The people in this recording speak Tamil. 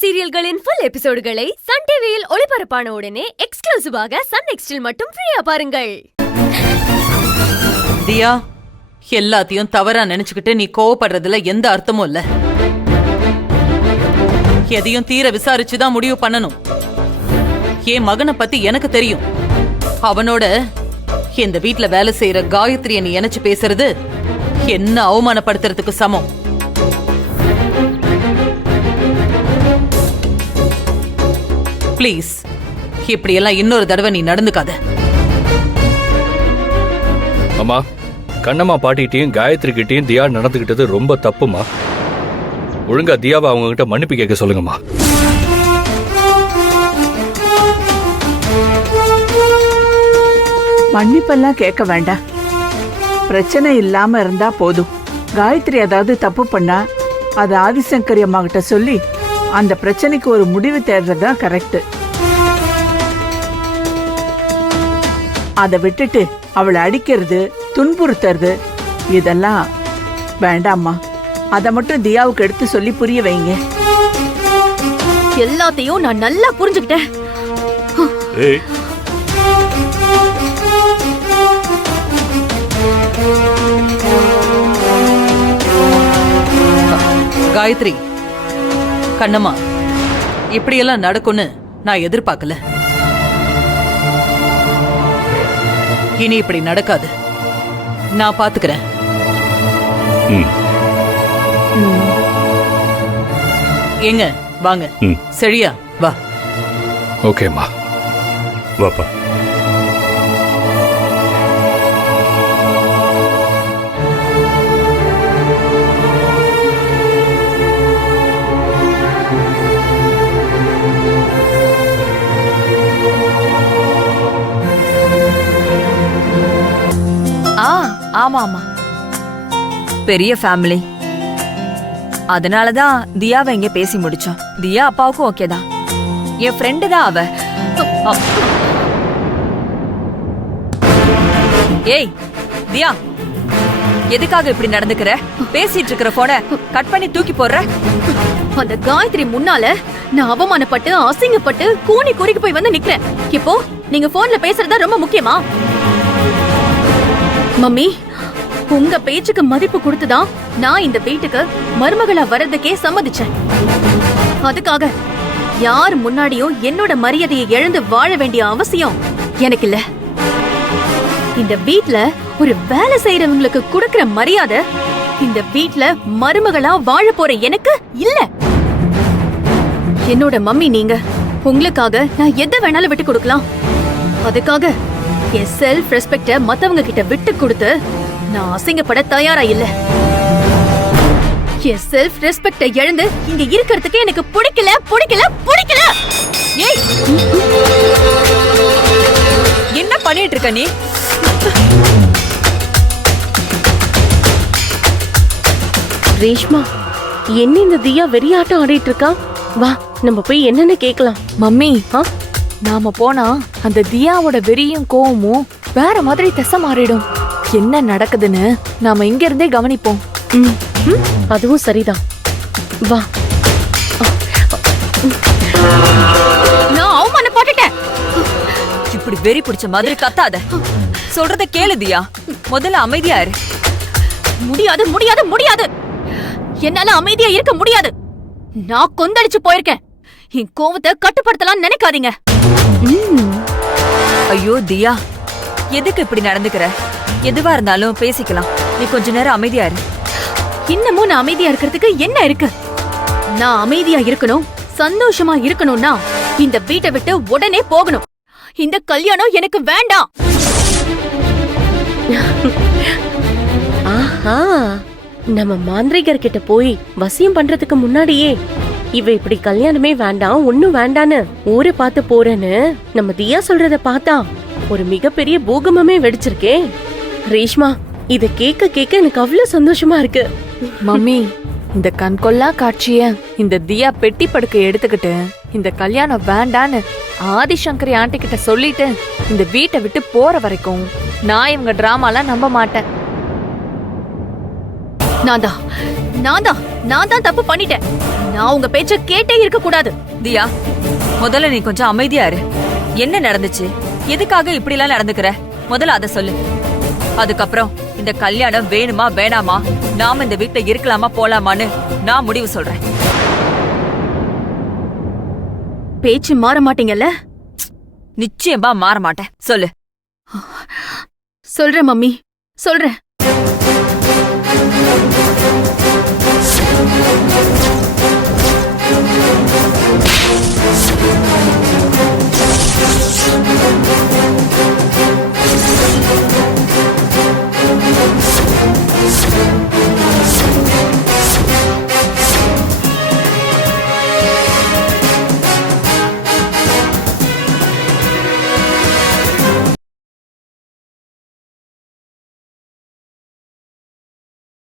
சீரியல்களின் ஃபுல் எபிசோடுகளை சன் டிவியில் ஒளிபரப்பான உடனே எக்ஸ்க்ளூசிவாக சன் நெக்ஸ்டில் மட்டும் ஃப்ரீயா பாருங்கள். தியா, எல்லாத்தையும் தவறா நினைச்சுக்கிட்டு நீ கோவப்படுறதுல எந்த அர்த்தமும் இல்ல. எதையும் தீர விசாரிச்சுதான் முடிவு பண்ணணும். என் மகனை பத்தி எனக்கு தெரியும். அவனோட இந்த வீட்ல வேலை செய்யற காயத்ரியை நீ நினைச்சு பேசுறது என்ன அவமானப்படுத்துறதுக்கு சமம். பிளீஸ், இப்படியெல்லாம் இன்னொரு தடவை நீ நடந்துக்காத. அம்மா, கண்ணம்மா பாட்டிகிட்டையும் காயத்ரி கிட்டையும் தியா நடந்துகிட்டது ரொம்ப தப்புமா. ஒழுங்கா தியாவை அவங்க கிட்ட மன்னிப்பு கேட்க சொல்லுங்கம்மா. மன்னிப்பெல்லாம் கேட்க வேண்டாம். பிரச்சனை இல்லாம இருந்தா போதும். காயத்ரி ஏதாவது தப்பு பண்ணா அது ஆதிசங்கரி அம்மா கிட்ட சொல்லி அந்த பிரச்சனைக்கு ஒரு முடிவு தேடுறதா கரெக்ட். அதை விட்டுட்டு அவளை அடிக்கிறது, துன்புறுத்துறது இதெல்லாம் வேண்டாம்மா. அதை மட்டும் தியாவுக்கு எடுத்து சொல்லி புரிய வைங்க. எல்லாத்தையும் நான் நல்லா புரிஞ்சுக்கிட்டேன். காயத்ரி, கண்ணம்மா, இப்படியெல்லாம் நடக்கும்னு நான் எதிர்பார்க்கல. இனி இப்படி நடக்காது. நான் பாத்துக்கிறேன். எங்க வாங்க. சரியா வா. ஓகேம்மா, வாப்பா. ஆமா ஆமா, பெரிய ஃபேமிலி. அதனாலதான் தியாவை இங்க பேசி முடிச்சோம். தியா அப்பாவுக்கும் ஓகே தான். என் ஃப்ரெண்டு தான் அவ. ஏய் தியா, எதுக்காக இப்படி நடந்துக்கிற? பேசிட்டு இருக்கிற போன கட் பண்ணி தூக்கி போடுற. அந்த காயத்ரி முன்னால நான் அவமானப்பட்டு அசிங்கப்பட்டு கூனி கூறிக்கு போய் வந்து நிக்கிறேன். இப்போ நீங்க போன்ல பேசுறதா ரொம்ப முக்கியமா? மம்மி, உங்க பேச்சுக்கு மதிப்பு கொடுத்துதான் நான் இந்த வீட்டுக்கு மருமகளா வர்றதுக்கே சம்மதிச்சேன். அதுக்காக யார் முன்னாடியும் என்னோட மரியாதையை இழந்து வாழ வேண்டிய அவசியம் எனக்கு இல்ல. இந்த வீட்ல ஒரு வேலை செய்யறவங்களுக்கு கொடுக்கிற மரியாதை இந்த வீட்ல மருமகளா வாழ போற எனக்கு இல்ல. என்னோட மம்மி நீங்க. உங்களுக்காக நான் எதை வேணாலும் விட்டு கொடுக்கலாம். அதுக்காக என் செல்ஃப் ரெஸ்பெக்ட மத்தவங்க கிட்ட விட்டு கொடுத்து நான் அசிங்கப்பட தயாரா இல்ல. என் செல்ஃப் ரெஸ்பெக்ட இழந்து இங்க இருக்கிறதுக்கு எனக்கு பிடிக்கல பிடிக்கல பிடிக்கல. ஏய், என்ன பண்ணிட்டு இருக்க நீ? ரேஷ்மா, என்ன இந்த தியா வெறியாட்டம் ஆடிட்டு இருக்கா? வா, நம்ம போய் என்னன்னு கேக்கலாம். மம்மி, நாம போனா அந்த தியாவோட வெறியும் கோவமும் வேற மாதிரி திசை மாறிடும். என்ன நடக்குதுன்னு நாம இங்க இருந்தே கவனிப்போம். அதுவும் சரிதான். வா. நான் அவமானப்பட்டுட்டேன். இப்படி வெறி பிடிச்ச மாதிரி கத்தாத. சொல்றத கேளு தியா. முதல்ல அமைதியா இரு. முடியாது முடியாது முடியாது. என்னால அமைதியா இருக்க முடியாது. நான் கொந்தளிச்சு போயிருக்கேன். என் கோவத்தை கட்டுப்படுத்தலாம் நினைக்காதீங்க. ஐயோ தியா, எதுக்கு இப்படி நடந்துக்கிற? எதுவா இருந்தாலும் பேசிக்கலாம். நீ கொஞ்ச நேரம் அமைதியா இரு. இன்னமும் நான் அமைதியா இருக்கிறதுக்கு என்ன இருக்கு? நான் அமைதியா இருக்கணும், சந்தோஷமா இருக்கணும்னா இந்த வீட்டை விட்டு உடனே போகணும். இந்த கல்யாணம் எனக்கு வேண்டாம். ஆஹா, நம்ம மாந்திரிகர் கிட்ட போய் வசியம் பண்றதுக்கு முன்னாடியே இவ இப்படி கல்யாணமே வேண்டாம், ஒண்ணும் வேண்டான்னு ஊரை பார்த்து போறேன்னு நம்ம தியா சொல்றத பார்த்தா ஒரு மிகப்பெரிய பூகம்பமே வெடிச்சிருக்கே. ரேஷ்மா, இத கேட்க கேட்க எனக்கு அவ்வளவு சந்தோஷமா இருக்கு. மம்மி, இந்த கண்கொள்ளா காட்சிய இந்த தியா பெட்டி படுக்கை எடுத்துக்கிட்டு இந்த கல்யாணம் வேண்டான்னு ஆதிசங்கரி ஆண்டி கிட்ட சொல்லிட்டு இந்த வீட்டை விட்டு போற வரைக்கும் நான் இவங்க டிராமாலாம் நம்ப மாட்டேன். நான் தான் தப்பு பண்ணிட்டேன். நான் உங்க பேச்ச கேட்டே இருக்க கூடாது. தியா, முதல்ல நீ கொஞ்சம் அமைதியா இரு. என்ன நடந்துச்சு? எதுக்காக இப்படி எல்லாம் நடந்துக்கிற? முதல்ல அத சொல்லு. அதுக்கப்புறம் இந்த கல்யாணம் வேணுமா வேணாமா, நாம இந்த வீட்ல இருக்கலாமா போலாமான்னு நான் முடிவு சொல்றேன். பேச்சு மாற மாட்டீங்கல்ல? நிச்சயமா மாற மாட்டேன். சொல்லு. சொல்றேன் மம்மி, சொல்றேன்.